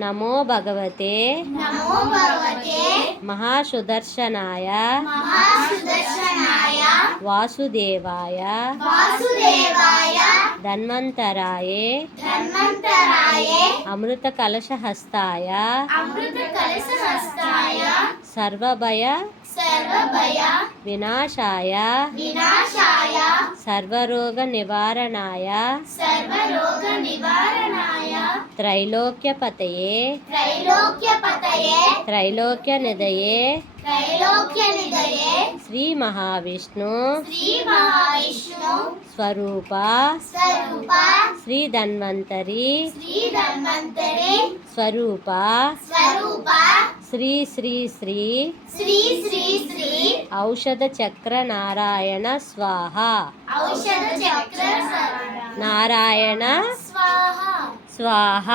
నమో భగవతే మహాసుదర్శనాయ వాసుదేవాయ ధన్వంతరాయే అమృత కలశహస్తాయ సర్వభయ వినాశాయ సర్వరోగ నివారణాయ త్రైలోక్యపతయే త్రైలోక్య నిధయే శ్రీ మహావిష్ణు స్వరూప శ్రీ ధన్వంతరి స్వరూప శ్రీ శ్రీ శ్రీ ఔషధ చక్ర నారాయణ స్వాహ నారాయణ స్వాహ